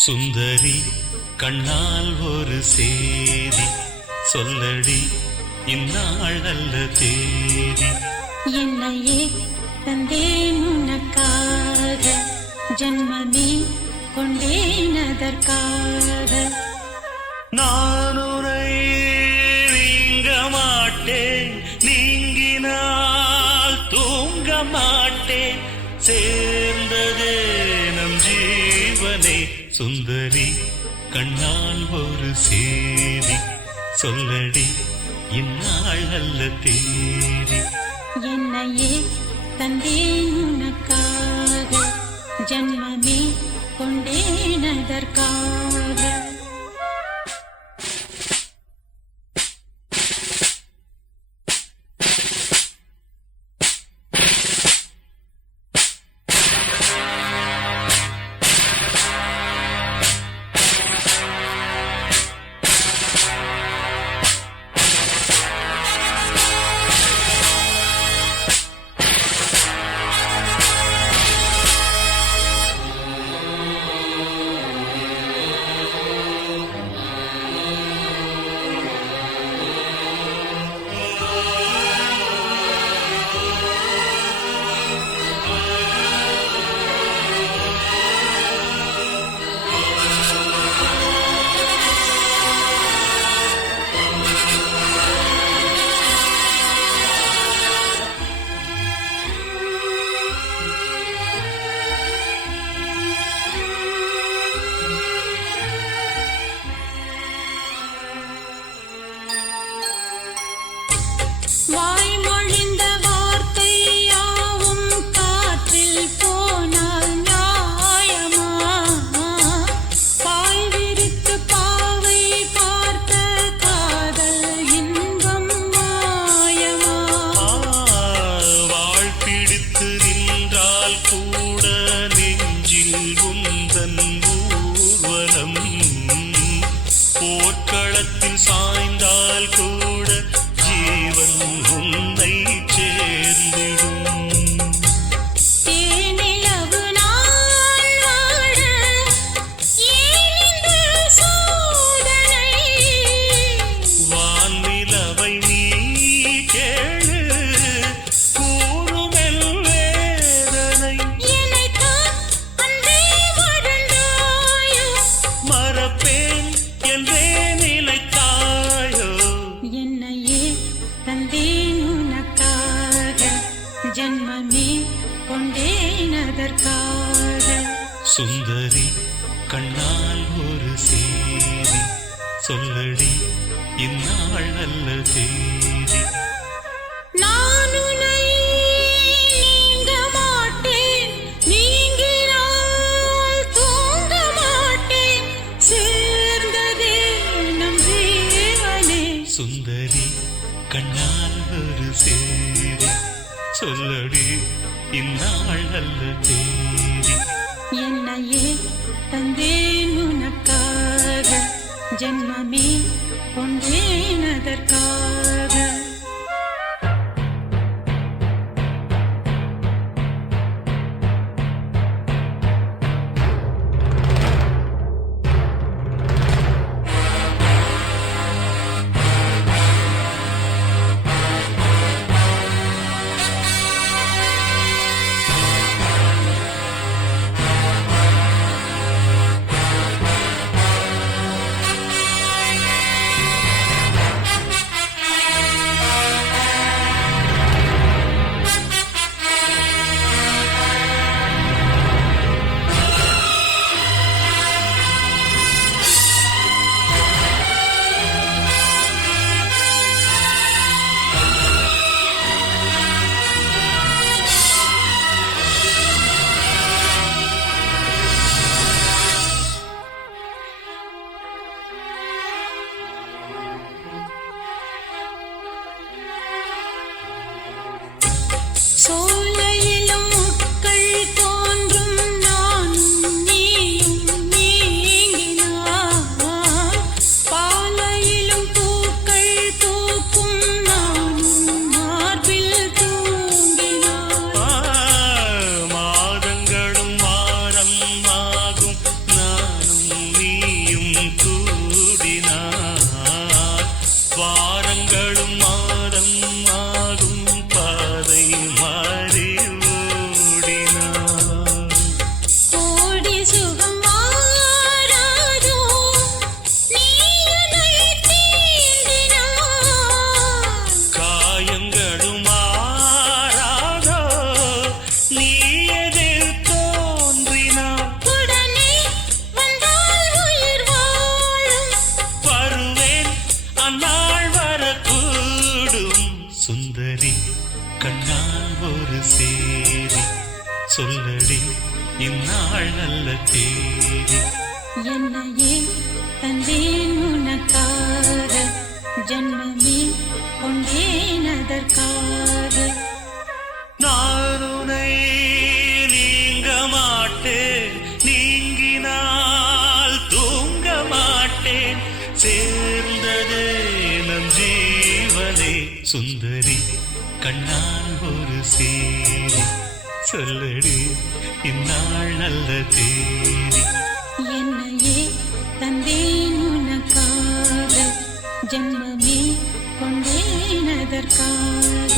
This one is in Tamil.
சுந்தரி கண்ணால் ஒரு சேதி சொல்லடி, இந்நாள் நல்ல தேதி. என்னையே தந்தேன் உனக்காக, ஜன்மமே கொண்டேன் அதற்காக. நான் உரை நீங்க மாட்டேன், நீங்கினால் தூங்க மாட்டேன், சேர்ந்ததே நம் ஜீவனே. சுந்தரி கண்ணால் ஒரு சேதி சொல்லடி, இந்நாள் நல்ல தேதி. என்னையே தந்தேன் உனக்காக, ஜன்மமே கொண்டேன் அதற்காக. வாய்மொழிந்த வார்த்தை யாவும் காற்றில் போனால் நியாயமா? பாய் விரித்து பாவை பார்த்த காதல் இன்பம் மாயமா? வாழ் பிடித்து நின்றால் கூட நெஞ்சில் உந்தன் ஊர்வலம், போர்க்களத்தில் சாய்ந்தால் கூட ஜீவன் உன்னை சேர்ந்திடும். தேனிலவு நாள் வாழ ஏன் இந்த சோதனை? வான்நிலவை நீ கேளு, கூறுமெல் வேதனை. என்னைத்தான் அன்றே வாழ்ந்தாயோ, மறப்பேன் என்றே நிலைத்தாயோ. என்னையே தந்தேன் உனக்காக, ஜன்மமே கொண்டேன் அதற்காக. சுந்தரி கண்ணால் ஒரு சேதி சொல்லடி, இந்நாள் நல்ல தேதி. நான் உன்னை நீங்க மாட்டேன், நீங்கினால் தூங்க மாட்டேன், சேர்ந்ததே நம் ஜீவனே. சுந்தரி கண்ணால் ஒரு சேதி சொல்லடி, இந்நாள் நல்ல தேதி. என்னையே தந்தேன் உனக்காக, ஜன்மமே கொண்டேன் அதற்காக. என்னையே தந்தேன் உனக்காக ஜன்மமே கொண்டேன் அதற்காக நான் உன்னை நீங்க மாட்டேன் நீங்கினால் தூங்க மாட்டேன் சேர்ந்ததே நம் ஜீவனே சுந்தரி கண்ணால் ஒரு சேரி சொல்லடி இந்நாள் நல்ல தேதி என்னையே தந்தேன் உனக்காக ஜன்மமே கொண்டேன் அதற்காக